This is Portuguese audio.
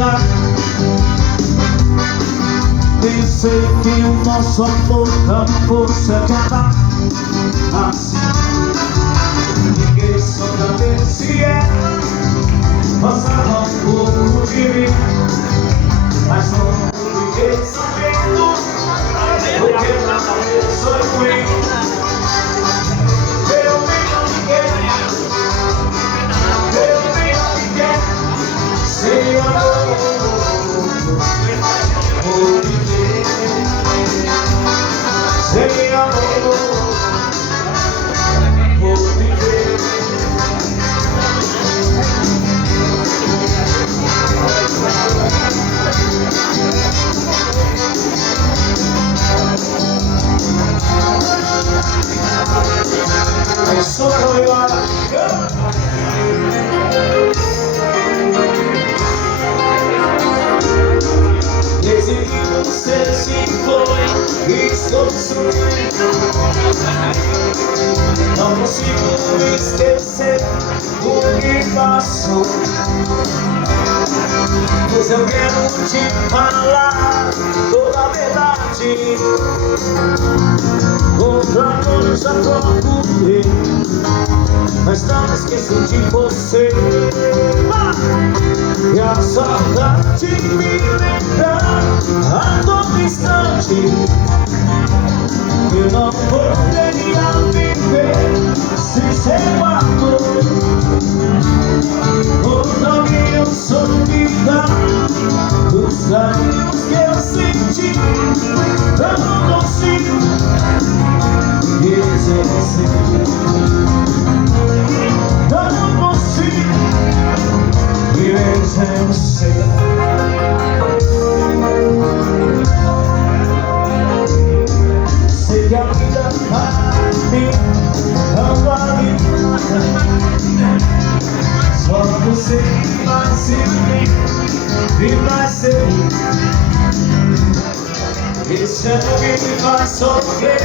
mudar. Pensei que o nosso amor não fosse acabar assim. Liguei só pra ver se ela passava um pouco de mim, mas não fiquei sabendo, porque na cabeça foi ruim. Eu nem liguei, sem amor vou viver, sem amor vou viver. Só agora desde que você se foi, estou sofrendo. Não consigo esquecer o que passou, pois eu quero te falar toda a verdade. Outra coisa procurei, mas não esqueço de você. E a saudade me lembra a todo instante. Eu não poderia viver sem seu amor. Toda minha solidão, os anos que eu senti, eu não consigo esquecer. Eu não consigo esquecer. Sei que a vida para mim não vale nada, só você vai ser e vai ser. Esse é o que me faz sofrer.